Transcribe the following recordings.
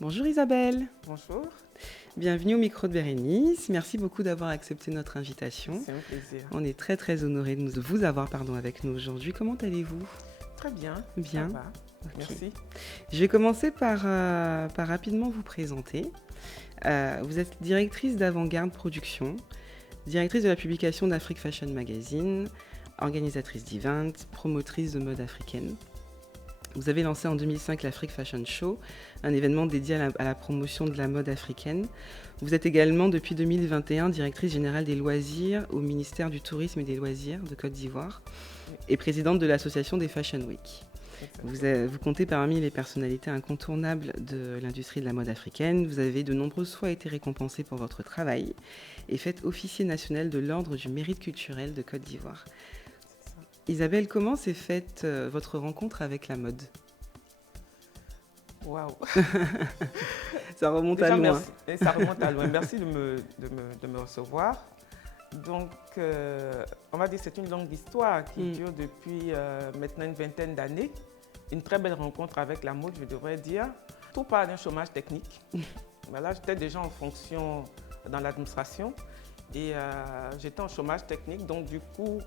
Bonjour Isabelle, Bonjour, bienvenue au micro de Bérénice. Merci beaucoup d'avoir accepté notre invitation. c'est un plaisir. On est très honorés de vous avoir avec nous aujourd'hui. Comment allez-vous? Très bien, Bien. ça va. Ok. Merci. Je vais commencer par rapidement vous présenter. Vous êtes directrice d'Avant-Garde Production, directrice de la publication d'Afrique Fashion Magazine, organisatrice d'events, promotrice de mode africaine. Vous avez lancé en 2005 l'Afrique Fashion Show, un événement dédié à la promotion de la mode africaine. Vous êtes également depuis 2021 directrice générale des loisirs au ministère du Tourisme et des Loisirs de Côte d'Ivoire et présidente de l'association des Fashion Week. Vous comptez parmi les personnalités incontournables de l'industrie de la mode africaine. Vous avez de nombreuses fois été récompensée pour votre travail et fait officier national de l'Ordre du mérite culturel de Côte d'Ivoire. Isabelle, comment s'est faite votre rencontre avec la mode? Waouh. Ça remonte Déjà, à loin. merci. Et ça remonte à loin. Merci de me recevoir. Donc, on va dire que c'est une longue histoire qui dure depuis maintenant une vingtaine d'années. Une très belle rencontre avec la mode, je devrais dire. Tout part d'un chômage technique. Là, j'étais déjà en fonction dans l'administration. Et j'étais en chômage technique, donc du coup,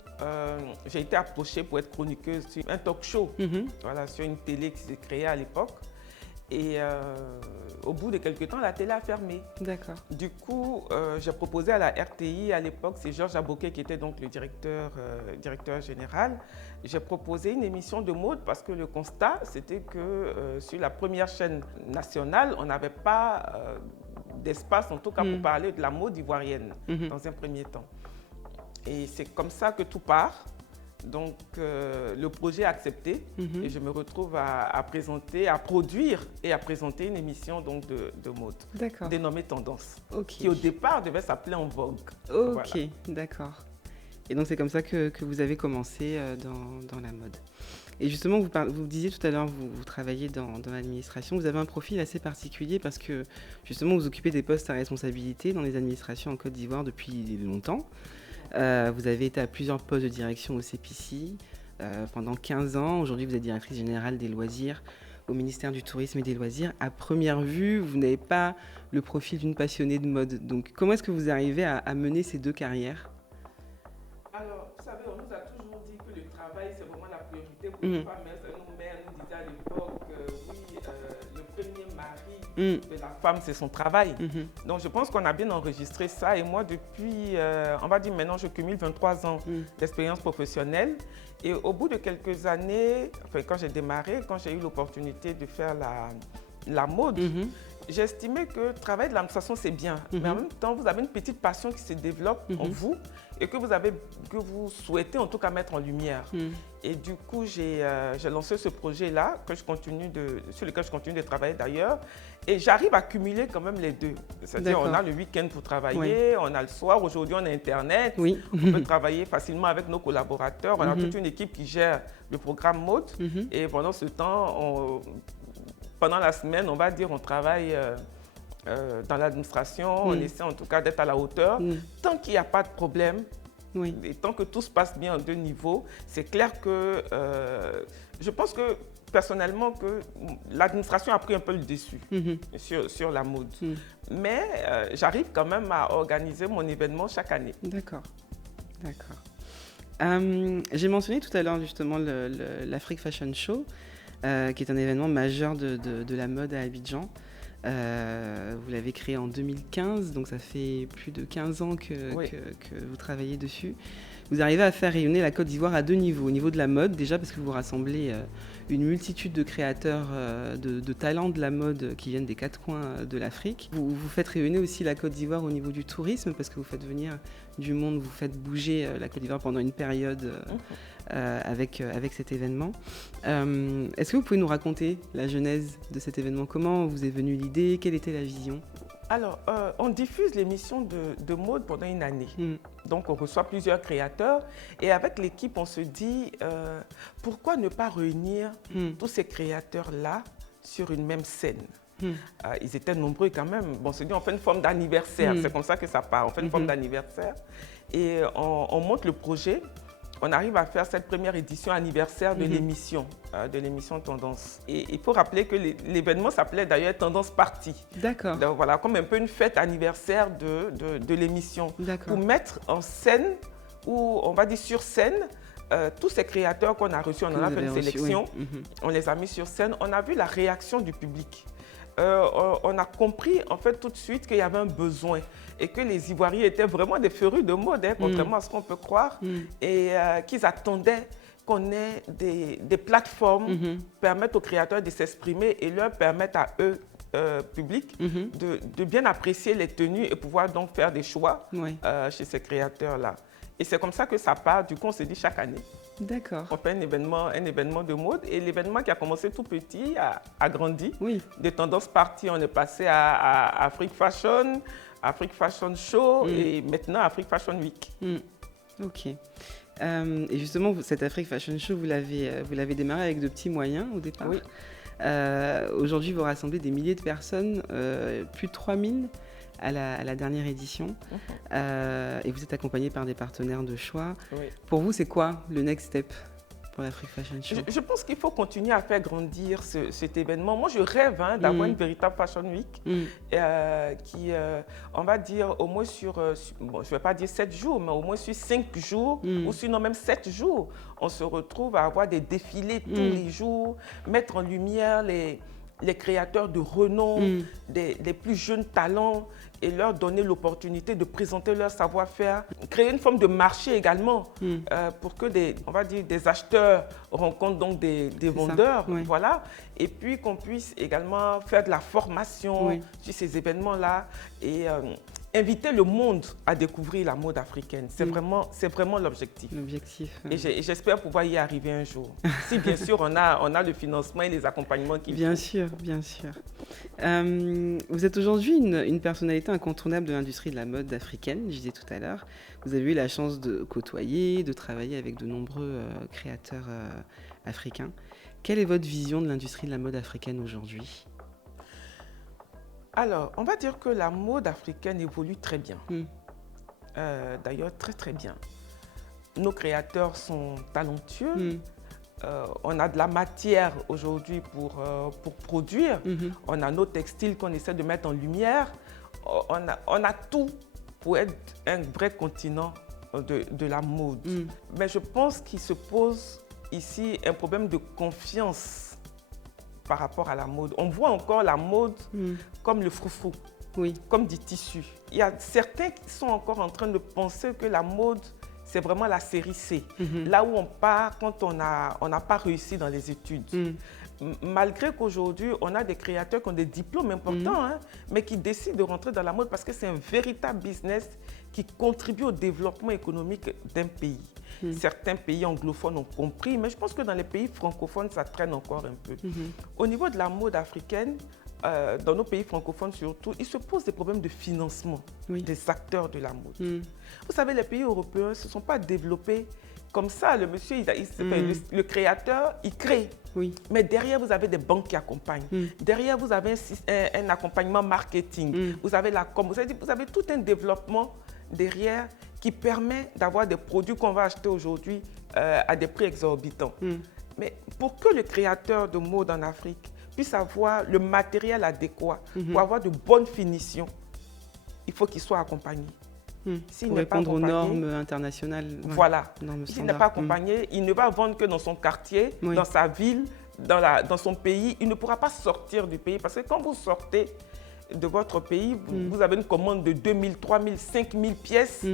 j'ai été approchée pour être chroniqueuse sur un talk show, voilà, sur une télé qui s'est créée à l'époque. Et au bout de quelques temps, la télé a fermé. D'accord. Du coup, j'ai proposé à la RTI, à l'époque, c'est Georges Aboké qui était donc le directeur général. J'ai proposé une émission de mode parce que le constat, c'était que sur la première chaîne nationale, on n'avait pas d'espace, en tout cas pour parler de la mode ivoirienne dans un premier temps. Et c'est comme ça que tout part. Donc le projet est accepté et je me retrouve à présenter, à produire et à présenter une émission donc, de mode dénommée Tendance, qui au départ devait s'appeler En Vogue. Ok, voilà. d'accord. Et donc c'est comme ça que vous avez commencé dans la mode. Et justement, vous disiez tout à l'heure, vous travaillez dans l'administration, vous avez un profil assez particulier parce que justement vous occupez des postes à responsabilité dans les administrations en Côte d'Ivoire depuis longtemps. Vous avez été à plusieurs postes de direction au CPC pendant 15 ans. Aujourd'hui, vous êtes directrice générale des loisirs au ministère du Tourisme et des Loisirs. À première vue, vous n'avez pas le profil d'une passionnée de mode. Donc, comment est-ce que vous arrivez à mener ces deux carrières? Alors, vous savez, on nous a toujours dit que le travail, c'est vraiment la priorité pour les femmes. Nos mères nous disaient à l'époque, oui, le premier mari de la femme, c'est son travail. Donc, je pense qu'on a bien enregistré ça. Et moi, depuis, on va dire maintenant, je cumule 23 ans d'expérience professionnelle. Et au bout de quelques années, enfin, quand j'ai démarré, quand j'ai eu l'opportunité de faire la mode, j'ai estimé que travailler de l'administration, c'est bien. Mais en même temps, vous avez une petite passion qui se développe en vous et que vous souhaitez en tout cas mettre en lumière. Et du coup, j'ai lancé ce projet-là sur lequel je continue de travailler d'ailleurs. Et j'arrive à cumuler quand même les deux. C'est-à-dire on a le week-end pour travailler, on a le soir. Aujourd'hui, on a Internet. On peut travailler facilement avec nos collaborateurs. On a toute une équipe qui gère le programme mode. Et pendant ce temps, pendant la semaine, on va dire, on travaille dans l'administration, on essaie en tout cas d'être à la hauteur. Tant qu'il n'y a pas de problème, et tant que tout se passe bien en deux niveaux, c'est clair que je pense que personnellement que l'administration a pris un peu le dessus sur la mode. Mais j'arrive quand même à organiser mon événement chaque année. D'accord. J'ai mentionné tout à l'heure justement l'Afrique Fashion Show. Qui est un événement majeur de la mode à Abidjan. Vous l'avez créé en 2015, donc ça fait plus de 15 ans que vous travaillez dessus. Vous arrivez à faire rayonner la Côte d'Ivoire à deux niveaux. Au niveau de la mode, déjà parce que vous rassemblez une multitude de créateurs de talents de la mode qui viennent des quatre coins de l'Afrique. Vous faites rayonner aussi la Côte d'Ivoire au niveau du tourisme parce que vous faites venir du monde, vous faites bouger la Côte d'Ivoire pendant une période avec cet événement. Est-ce que vous pouvez nous raconter la genèse de cet événement? Comment vous est venue l'idée? Quelle était la vision? Alors, on diffuse l'émission de mode pendant une année. Donc, on reçoit plusieurs créateurs. Et avec l'équipe, on se dit, pourquoi ne pas réunir tous ces créateurs-là sur une même scène? Ils étaient nombreux quand même. Bon, on se dit, on fait une forme d'anniversaire. C'est comme ça que ça part. On fait une forme d'anniversaire. Et on monte le projet. on arrive à faire cette première édition anniversaire de l'émission Tendance. Et il faut rappeler que l'événement s'appelait d'ailleurs Tendance Party. D'accord. Donc voilà, comme un peu une fête anniversaire de l'émission. Pour mettre en scène, ou on va dire sur scène, tous ces créateurs qu'on a reçus, on en a fait une sélection, on les a mis sur scène, on a vu la réaction du public. On a compris en fait tout de suite qu'il y avait un besoin et que les Ivoiriens étaient vraiment des férus de mode, contrairement à ce qu'on peut croire, et qu'ils attendaient qu'on ait des plateformes permettent aux créateurs de s'exprimer et leur permettent à eux, public, de bien apprécier les tenues et pouvoir donc faire des choix chez ces créateurs-là. Et c'est comme ça que ça part. Du coup, on se dit chaque année. D'accord. On fait un événement de mode. Et l'événement qui a commencé tout petit a grandi. Oui. De Tendance Party, on est passé à Afrique Fashion Show et maintenant Afrique Fashion Week. Ok. Et justement, cette Afrique Fashion Show, vous l'avez démarré avec de petits moyens au départ. Oui. Aujourd'hui, vous rassemblez des milliers de personnes, plus de 3000 à la dernière édition. Et vous êtes accompagné par des partenaires de choix. Oui. Pour vous, c'est quoi le next step pour l'Afrique Fashion Show? Je pense qu'il faut continuer à faire grandir cet événement. Moi, je rêve d'avoir une véritable Fashion Week qui, on va dire, au moins sur, bon, je ne vais pas dire 7 jours, mais au moins sur 5 jours, ou sinon même 7 jours, on se retrouve à avoir des défilés tous les jours, mettre en lumière les créateurs de renom, des plus jeunes talents, et leur donner l'opportunité de présenter leur savoir-faire, créer une forme de marché également pour que on va dire, des acheteurs rencontrent donc des vendeurs, voilà, et puis qu'on puisse également faire de la formation sur ces événements-là et inviter le monde à découvrir la mode africaine. C'est vraiment l'objectif. Et j'espère pouvoir y arriver un jour. Si bien sûr on a le financement et les accompagnements qu'il faut. Bien sûr. Vous êtes aujourd'hui une personnalité incontournable de l'industrie de la mode africaine, je disais tout à l'heure. Vous avez eu la chance de côtoyer, de travailler avec de nombreux créateurs africains. Quelle est votre vision de l'industrie de la mode africaine aujourd'hui ? Alors, on va dire que la mode africaine évolue très bien. D'ailleurs, très très bien. Nos créateurs sont talentueux. On a de la matière aujourd'hui pour produire. On a nos textiles qu'on essaie de mettre en lumière. On a tout pour être un vrai continent de la mode. Mais je pense qu'il se pose ici un problème de confiance par rapport à la mode. On voit encore la mode comme le froufrou, comme du tissu. Il y a certains qui sont encore en train de penser que la mode, c'est vraiment la série C. Là où on part quand on n'a pas réussi dans les études. Malgré qu'aujourd'hui, on a des créateurs qui ont des diplômes importants, mais qui décident de rentrer dans la mode parce que c'est un véritable business qui contribue au développement économique d'un pays. Certains pays anglophones ont compris, mais je pense que dans les pays francophones, ça traîne encore un peu. Au niveau de la mode africaine, dans nos pays francophones surtout, il se pose des problèmes de financement des acteurs de la mode. Vous savez, les pays européens ne se sont pas développés comme ça. Le monsieur, le créateur, il crée. Mais derrière, vous avez des banques qui accompagnent. Derrière, vous avez un accompagnement marketing. Vous avez la com. Vous avez tout un développement derrière qui permet d'avoir des produits qu'on va acheter aujourd'hui à des prix exorbitants. Mais pour que le créateur de mode en Afrique puisse avoir le matériel adéquat pour avoir de bonnes finitions, il faut qu'il soit accompagné. Pour répondre aux normes internationales. Voilà. S'il n'est pas accompagné, il ne va vendre que dans son quartier, dans sa ville, dans son pays. Il ne pourra pas sortir du pays parce que quand vous sortez de votre pays, vous avez une commande de 2000, 3000, 5000 pièces.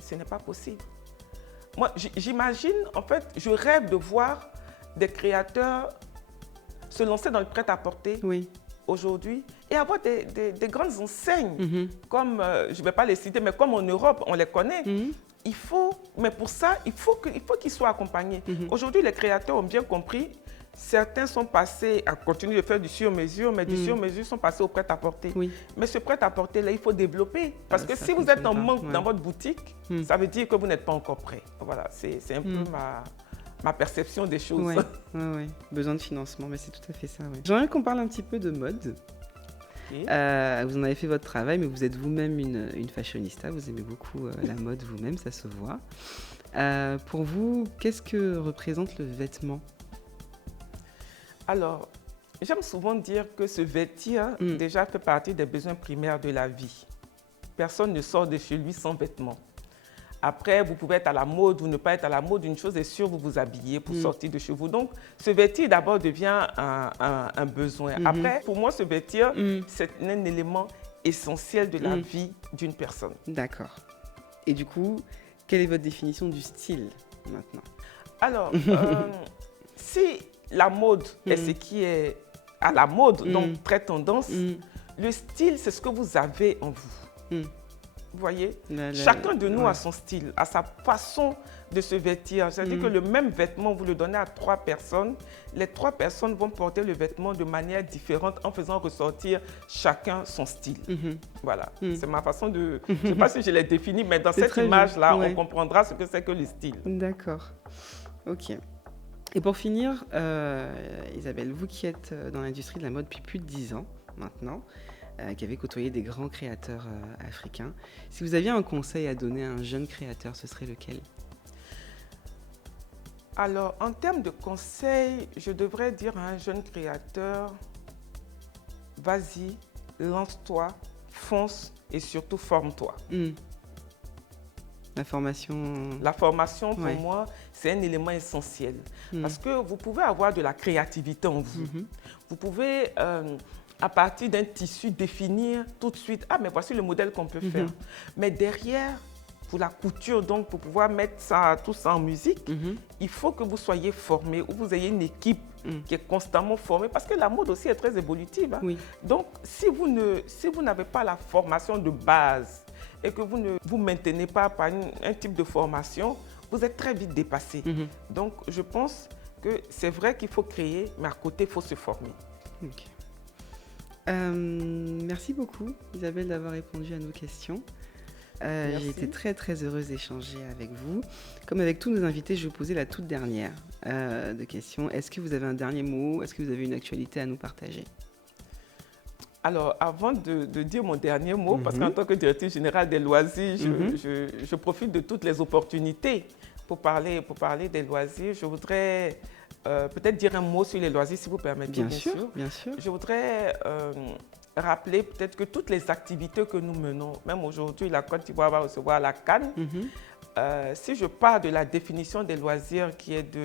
Ce n'est pas possible. Moi, j'imagine, en fait, je rêve de voir des créateurs se lancer dans le prêt-à-porter aujourd'hui et avoir des grandes enseignes, comme, je ne vais pas les citer, mais comme en Europe, on les connaît. Mais pour ça, il faut qu'ils soient accompagnés. Aujourd'hui, les créateurs ont bien compris. Certains sont passés à continuer de faire du sur-mesure, mais du sur-mesure sont passés au prêt-à-porter. Mais ce prêt-à-porter-là, il faut développer. Parce que si vous êtes en manque dans votre boutique, ça veut dire que vous n'êtes pas encore prêt. Voilà, c'est un peu ma perception des choses. Besoin de financement, mais c'est tout à fait ça. J'aimerais qu'on parle un petit peu de mode. Vous en avez fait votre travail, mais vous êtes vous-même une fashionista. Vous aimez beaucoup la mode vous-même, ça se voit. Pour vous, qu'est-ce que représente le vêtement? Alors, j'aime souvent dire que se vêtir déjà fait partie des besoins primaires de la vie. Personne ne sort de chez lui sans vêtements. Après, vous pouvez être à la mode ou ne pas être à la mode. Une chose est sûre, vous vous habillez pour sortir de chez vous. Donc, se vêtir d'abord devient un besoin. Après, pour moi, se vêtir, c'est un élément essentiel de la vie d'une personne. D'accord. Et du coup, quelle est votre définition du style maintenant? Alors, si la mode est ce qui est à la mode, donc très tendance, le style, c'est ce que vous avez en vous. Vous voyez, chacun de nous a son style, a sa façon de se vêtir. C'est-à-dire que le même vêtement, vous le donnez à 3 personnes, les 3 personnes vont porter le vêtement de manière différente en faisant ressortir chacun son style. Voilà, c'est ma façon de... Je ne sais pas si je l'ai défini, mais dans cette image-là, on comprendra ce que c'est que le style. D'accord, ok. Et pour finir, Isabelle, vous qui êtes dans l'industrie de la mode depuis plus de 10 ans maintenant, qui avez côtoyé des grands créateurs africains, si vous aviez un conseil à donner à un jeune créateur, ce serait lequel? Alors, en termes de conseils, je devrais dire à un jeune créateur, vas-y, lance-toi, fonce et surtout forme-toi. La formation... La formation, pour moi, c'est un élément essentiel. Parce que vous pouvez avoir de la créativité en vous. Vous pouvez, à partir d'un tissu, définir tout de suite, ah, mais voici le modèle qu'on peut faire. Mais derrière, pour la couture, donc pour pouvoir mettre tout ça en musique, il faut que vous soyez formé ou vous ayez une équipe qui est constamment formée, parce que la mode aussi est très évolutive. Hein. Donc, si vous n'avez pas la formation de base et que vous ne vous maintenez pas par un type de formation, vous êtes très vite dépassé. Donc, je pense que c'est vrai qu'il faut créer, mais à côté, il faut se former. Merci beaucoup, Isabelle, d'avoir répondu à nos questions. J'ai été très très heureuse d'échanger avec vous. Comme avec tous nos invités, je vais vous poser la toute dernière de questions. Est-ce que vous avez un dernier mot? Est-ce que vous avez une actualité à nous partager? Alors, avant de dire mon dernier mot, parce qu'en tant que directrice générale des loisirs, je profite de toutes les opportunités pour parler des loisirs. Je voudrais peut-être dire un mot sur les loisirs, si vous permettez. Bien sûr. Je voudrais rappeler peut-être que toutes les activités que nous menons, même aujourd'hui, la Côte d'Ivoire va recevoir la CAN. Si je pars de la définition des loisirs qui est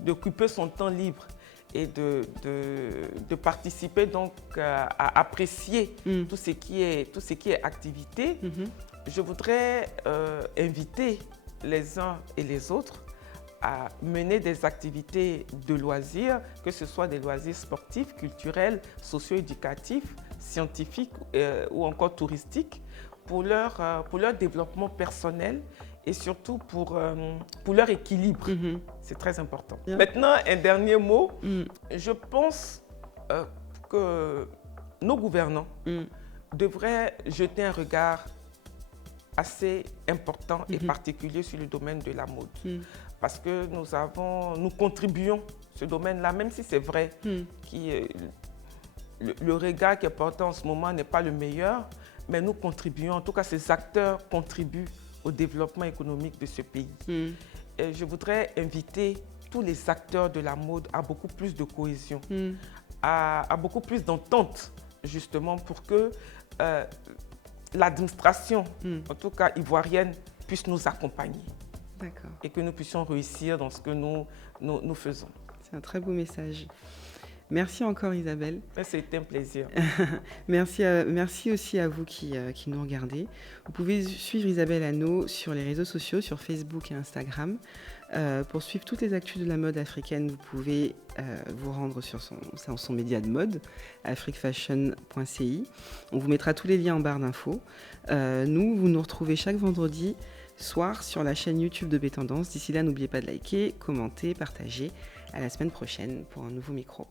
d'occuper son temps libre et de participer donc à apprécier tout ce qui est activité, je voudrais inviter les uns et les autres à mener des activités de loisirs, que ce soit des loisirs sportifs, culturels, socio-éducatifs, scientifiques ou encore touristiques, pour leur développement personnel et surtout pour leur équilibre. C'est très important. Maintenant, un dernier mot. Je pense que nos gouvernants devraient jeter un regard assez important et particulier sur le domaine de la mode. Parce que nous contribuons ce domaine-là, même si c'est vrai que le regard qui est porté en ce moment n'est pas le meilleur, mais nous contribuons, en tout cas ces acteurs contribuent au développement économique de ce pays. Et je voudrais inviter tous les acteurs de la mode à beaucoup plus de cohésion, à beaucoup plus d'entente, justement, pour que l'administration, en tout cas ivoirienne, puisse nous accompagner. Et que nous puissions réussir dans ce que nous faisons. C'est un très beau message. Merci encore, Isabelle. C'était un plaisir. Merci aussi à vous qui nous regardez. Vous pouvez suivre Isabelle Hanot sur les réseaux sociaux, sur Facebook et Instagram. Pour suivre toutes les actus de la mode africaine, vous pouvez vous rendre sur son média de mode, africfashion.ci. On vous mettra tous les liens en barre d'infos. Vous nous retrouvez chaque vendredi soir sur la chaîne YouTube de B Tendance. D'ici là, n'oubliez pas de liker, commenter, partager. À la semaine prochaine pour un nouveau micro.